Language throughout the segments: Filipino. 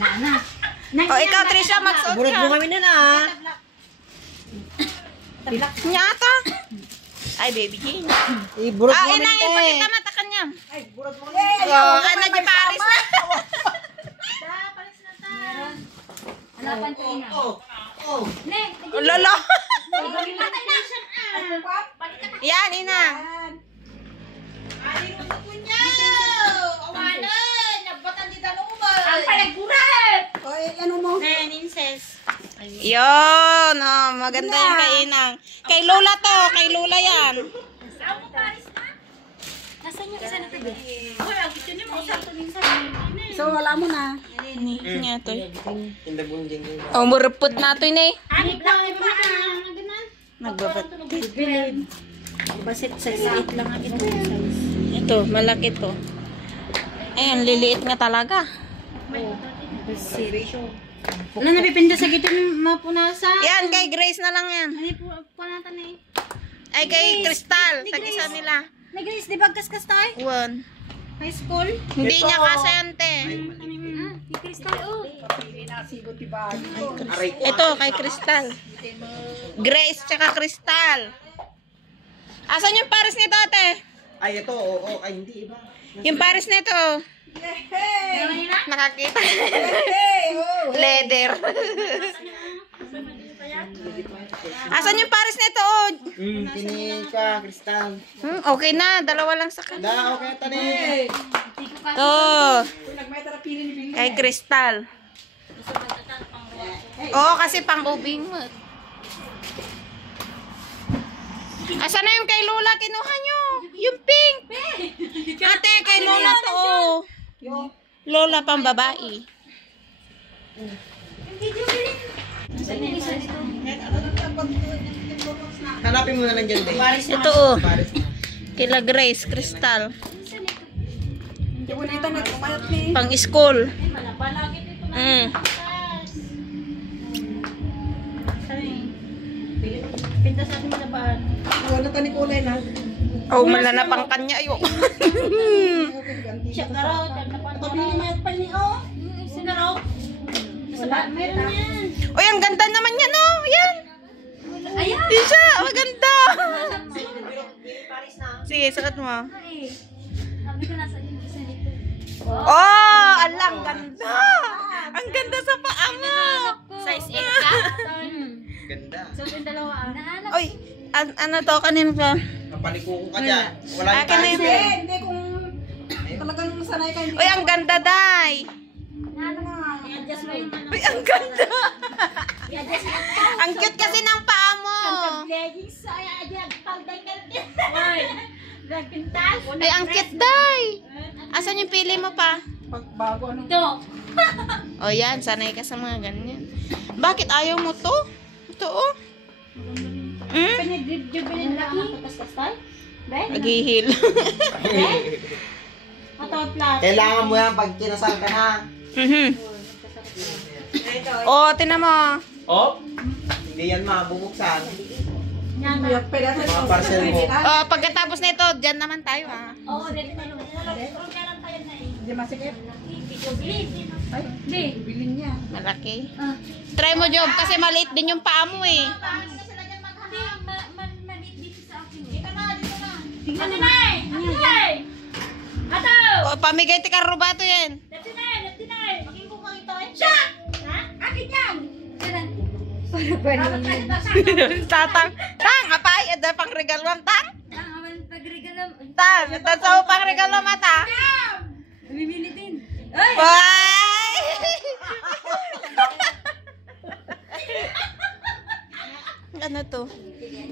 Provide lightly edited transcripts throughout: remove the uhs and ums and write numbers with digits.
O, ikaw, Trisha, magsuot Burot mo ka. kami na na. Nyata. Ay, baby Jane. Iburot mo kami Inang, na. ipakita mata kanya. Ay, burot mo kami. Oh, ano di Paris na. Halapan ko ina. Oh. Lolo. Yan, ina. Ang palagburat! Oy, ano mo? Yun, oh, maganda yung kay Inang. Kay Lola to, kay Lola yan. Nasaan yung isa na tabi? So, wala mo na. Nga to. Indabong ding. Oh, murupot na to yun eh. Hanip lang yung mga Nagbabatit. basit sa liit lang ang ito. Ito, malaki to. Ayan, liliit nga talaga. Ano napipinda sa gito ng mapunasa? Yan, kay Grace na lang yan. Ano po punatan eh? Ay, kay Crystal. Tag-isa nila. Nag-iis, di ba kaskas tayo? One. High school? Hindi niya kasayante. Di Crystal, oh. Ito, kay Crystal. Grace, tsaka Crystal. Asan yung pares nito, ate? Ay, ito. Oo, ay, hindi iba. Yung pares nito. Nakakita. Leather. Asan yung pares nito? Tinig ka, Kristal. Okay na, dalawa lang sa kanya. Da, okay, tani. To. Kay Crystal. Oo, kasi pang-ubing mo. Asan na yung kay Lola? Kinuha nyo. Yung pink. Ate, kay Lola to. Lola pang babae. Hanapin mo na lang dyan, Day. Ito oh. Kila Grace, Crystal. Hindi mo nito na kumayat ni. Pang school. Pinta sa ating malabaan. Ano ta ni kulay na? Oh, malana pang kanya. Ayo. Siya karaw, Pabili niya pa ni oh. sinaraw. Wala, meron yan. Uy, ang ganda naman yan oh. Yan. Ayan. Tisha, maganda. Sige, sukat mo. Ay, sabi ko nasa yung isa nito. Oh, alang ganda. Ang ganda sa paa mo. Size 8 ka? Ganda. So, yung dalawa ah. Nahanap. Uy, ano to? Kanino to? Napaliko ka dyan. Wala yung Akin na tayo. yun. Hindi kung talagang sanay ka. Uy, ang ganda, Day. Nahanap mo. I-adjust mo yung ano. Uy, ang ganda. I-adjust mo. Ang cute kasi ng paa mo. Leggings sa i-adjust. Pagdagal din. Uy. Nagpintas. Ay, ang cute, Day. Asan yung pili mo pa? Pagbago ano. Ito. O yan, sanay ka sa mga ganyan. Bakit ayaw mo to? Ito oh. Pinag-jubilin lang ang patas-tas tayo. Be? Naghihil. Matawad plat. Kailangan mo yan pag kinasal ka na. Oh, tinan mo. Oh? Hindi yan mabubuksan. Yan. Mga parcel mo. Oh, pagkatapos nito, dyan naman tayo ah. Oo, dito tayo. Meron tayo na eh. Hindi masikip. Jubilin. Ay, hindi. Bilin niya. Malaki. Try mo, Job, kasi maliit din yung paa mo eh. Maliit dito sa akin. Dito na, dito na. Tingnan na eh. Atinay! Ataw! Oh, pamigay ti karubato yan. Atinay! Atinay! Maging ko kang ito eh. Siya! Ha? Akin yan! Tatang. Tang, apay, ada pang regalon, tang. Pagregalo. Tang, ito sa pang regalo mata. Bumibili din. Ay! Bye! Ano to?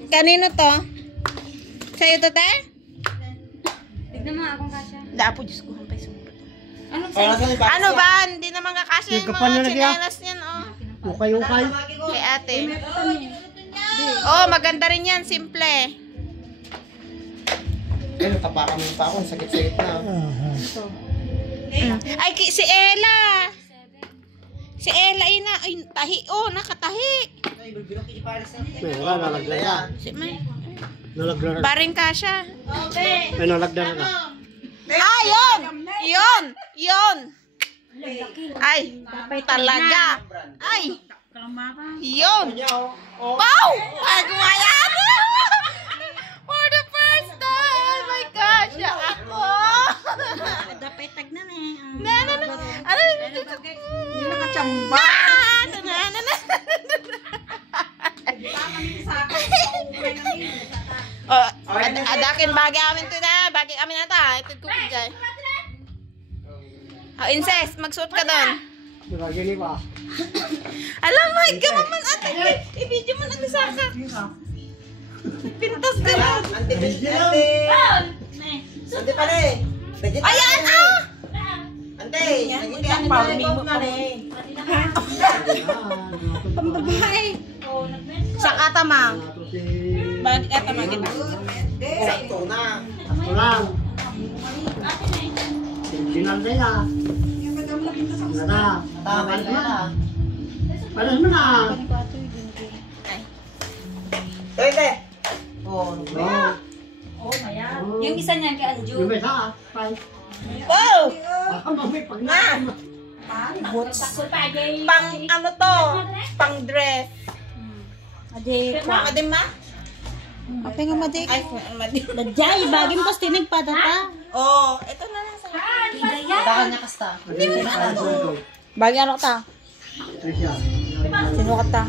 Kanino to? Sa'yo to, te? Tignan mo akong kasya. Dapo, Diyos ko, hampay sumpot. Anong Oh, nasaan yung Ano ba? Hindi naman kakasya yung mga tsinelas niyan, oh. Ukay-ukay. Kay ate. Oh, maganda rin yan, simple. Ay, natapakan mo pa ako. Sakit-sakit na. Ay, si Ella. Si Ella, ina. Ay, tahi. Oh, nakatahi. Wala, nalagdan na. Si May. Nalagdan na. Baring ka siya. Ay, nalagdan na. Ah, yun! Yun! Yun! Ay, talaga. Ay, Kalamara. yun. Wow! Ay, gumayan! For the first time! Oh my gosh! Ako! Dapat tag na eh. Ano? Hindi nakachamba. Oh, adakin bagay amin to na. Bagay amin na ta. Ito ko pijay. Oh, incest, magsuot ka doon. Alam mo, ikaw man ate. I-video mo lang sa akin. Pintas ka lang. Ante pa rin. Ayan ah! Ante, nagiging pamimo na rin. Pambabae. Sa katama. Bakit katama kita? Sakto na. Tama na. Pwede. Yung isa niyan kay Anju. Wow! Pang ano to? Pang dress. Ade, Ade ma? Apa nga madik? Ay, madi. Dajay, bagim pas tinig pa data. Oh, ito na lang sa Bakal niya kasta. Bagay ano ta? Sino ka ta?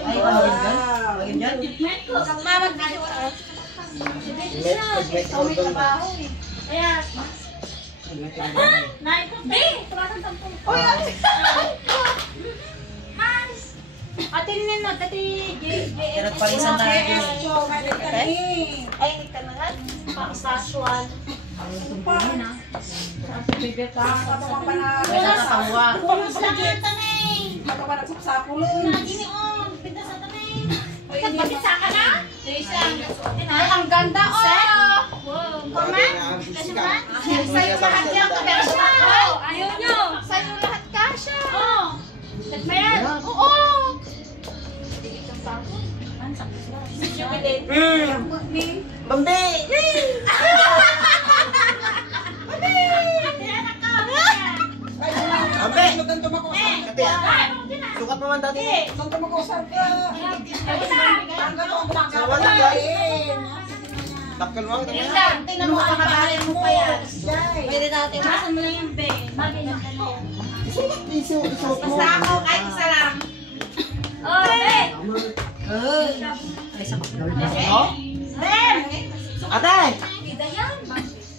Ay, pamagin yan. Mamag video ka. Kaya, Oy, ate. ate ninin na, dati Kirot parisan tayo din eh. Ay, ka na nga. pang sasual. Wala ka pangwa. Pumus lang ang tanay. Sapulong. Pinta sa tanay. Kapagisa ka na? Ay, ang ganda oh. Comment? Kasi ba? Sa'yo lahat yan. Ayaw nyo. Sa'yo lahat kasha. Oo. Nagmayad. Oo. Bambi! Bambi! Kati ah. Sukat mo man dati. Sawan na kain. Takal mo. Tingnan mo ang kabalin mo pa yan. Pwede natin. Masan mo lang yung be. Isuot mo. Basta ako, kahit isa lang. Oh, be! Oh? Ate!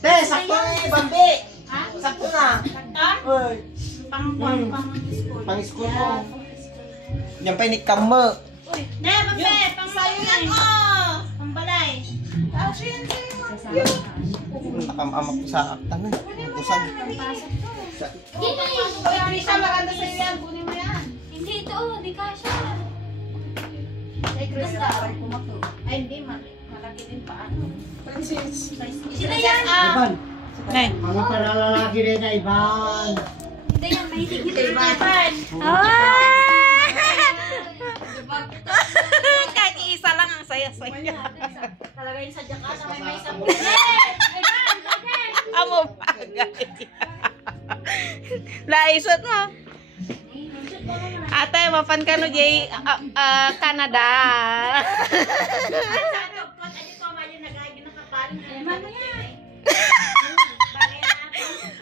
Te, sakto na eh, Bambi! Sakto na. Uy. Pang-school mo. Yan pa yung kamo. Ne, babe! Pang sa'yo yan. Oh. Pambalay. Nakamamak ko sa aktan na. Pusag. Oy, Trisha, maganda sa'yo yan. Kunin mo yan. Hindi ito, di kasha. Ay, Krista, aray ko mato. Ay, hindi, malaki din pa ano. Sino yan? Nay. Mga paralalaki rin na Iban. Hindi yan, may higit na Iban. Kahit isa lang ang saya-saya. Talaga yung sadya ka na may sabon. Iban, bagay! Amo bagay. Laisot mo. Ate, mapan ka no, Jay, Canada.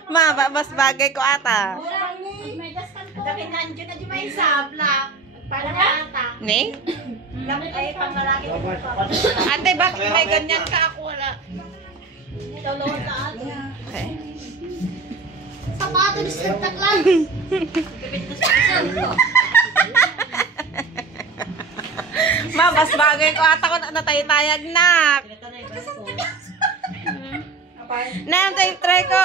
Ma, mas bagay ko ata. Ning? Ate, bakit may ganyan ka? Ako wala. Okay. Sapato, district lang. Ma, mas bagay ko ata ko na tayo-tayag na. Na, try ko.